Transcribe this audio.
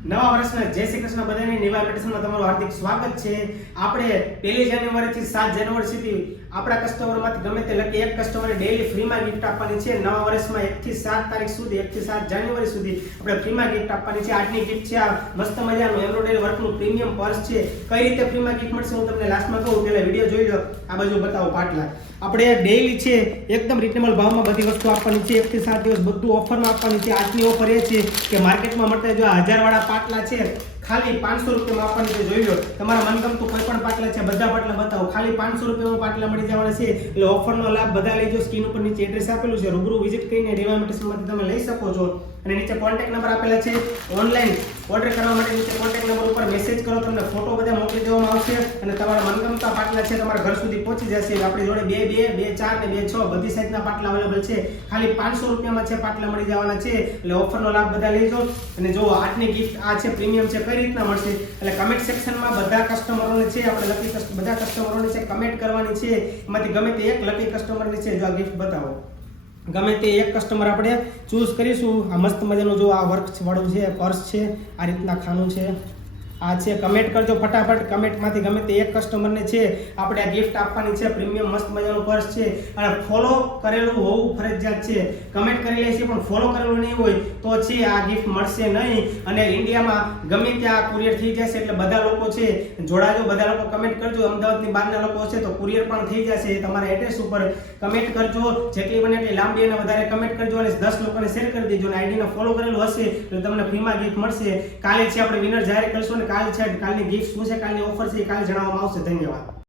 નવા વર્ષના જય શ્રી કૃષ્ણ બધાને નવા એપિસોડમાં તમારું હાર્દિક સ્વાગત છે। આપણે 1 જાન્યુઆરી થી 7 જાન્યુઆરી સુધી આપણા કસ્ટમરમાંથી ગમે તે લકી એક કસ્ટમરને ડેઈલી ફ્રીમાં ગિફ્ટ આપવાની છે। નવા વર્ષમાં 1 થી 7 તારીખ સુધી 1 થી 7 જાન્યુઆરી સુધી આપણે ફ્રીમાં ગિફ્ટ આપવાની છે। આજની ગિફ્ટ છે આ મસ્ત મજાનું એમ્બ્રોઇડરી વર્કનું પ્રીમિયમ પર્સ છે। કઈ રીતે ફ્રીમાં ગિફ્ટ મળશે હું તમને લાસ્ટમાં કહું, પહેલા વિડિયો જોઈ લો। આ બાજુ બતાવો પાટલા આપણે ડેઈલી છે એકદમ રીઝનેબલ ભાવમાં બધી વસ્તુ આપવાની છે। 1 થી 7 દિવસ બધું ઓફરમાં આપવાની છે। આજની ઓફર એ છે કે માર્કેટમાં મળતા જો 1000 વાળા પાટલા છે ખાલી 500 રૂપિયામાં આપવાની છે। જોઈ લો, તમારા મનગમતું કોઈ પણ પાટલા છે બધા પાટલા બતાવો, ખાલી 500 રૂપિયામાં પાટલા મળી જવાના છે। એટલે ઓફરનો લાભ બધા લેજો। સ્ક્રીન ઉપર નીચે એડ્રેસ આપેલું છે, રૂબરૂ વિઝિટ કરીને ડિવાઇમેન્ટેશનમાંથી તમે લઈ શકો છો। અને નીચે કોન્ટેક્ટ નંબર આપેલા છે। ઓનલાઈન ઓર્ડર કરવા માટે નીચે કોન્ટેક્ટ નંબર ઉપર મેસેજ કરો, તમને ફોટો બધા મોકલી દેવામાં આવશે અને તમારા મનગમતા પાટલા છે તમારા ઘર સુધી પહોંચી જશે। આપણી જોડે 2 4 ને 2 6 બધી સાઈઝના પાટલા અવેલેબલ છે। ખાલી 500 રૂપિયામાં છે પાટલા મળી જવાના છે। એટલે ઓફરનો લાભ બધા લેજો। અને જો આજની ગિફ્ટ આ છે પ્રીમિયમ છે, કઈ રીતના મળશે એટલે કમેન્ટ સેક્શનમાં બધા કસ્ટમરોને છે આપણે લકી બધા કસ્ટમરોને છે કમેન્ટ કરવાની છે। એમાંથી ગમે તે એક લકી કસ્ટમરને છે જો આ ગિફ્ટ બતાવો, ગમે તે એક કસ્ટમર આપણે ચૂઝ કરીશું। આ મસ્ત મજાનું જો આ વર્ક વાળું છે પર્સ છે, આ રીતના ખાનું છે આ છે। કમેન્ટ કરજો ફટાફટ, કમેન્ટમાંથી ગમે તે એક કસ્ટમરને છે આપણે આ ગિફ્ટ આપવાની છે। પ્રીમિયમ મસ્ત મજાનું પર્સ છે અને ફોલો કરેલું હોવું ફરજિયાત છે। કમેન્ટ કરી લેશે પણ ફોલો કરેલું નહીં હોય તો છે આ ગિફ્ટ મળશે નહીં। અને ઇન્ડિયામાં ગમે ત્યાં કુરિયર થઈ જશે એટલે બધા લોકો છે જોડાજો, બધા લોકો કમેન્ટ કરજો। અમદાવાદની બહારના લોકો છે તો કુરિયર પણ થઈ જશે। તમારા એડ્રેસ ઉપર કમેન્ટ કરજો, જેટલી બને એટલી લાંબી અને વધારે કમેન્ટ કરજો અને 10 લોકોને શેર કરી દેજો અને આઈડીને ફોલો કરેલું હશે એટલે તમને ફ્રીમાં ગિફ્ટ મળશે। કાલે છે આપણે વિનર જાહેર કરીશું અને કાલ છે કાલની ગિફ્ટ શું છે, કાલની ઓફર છે એ કાલે જણાવવામાં આવશે। ધન્યવાદ।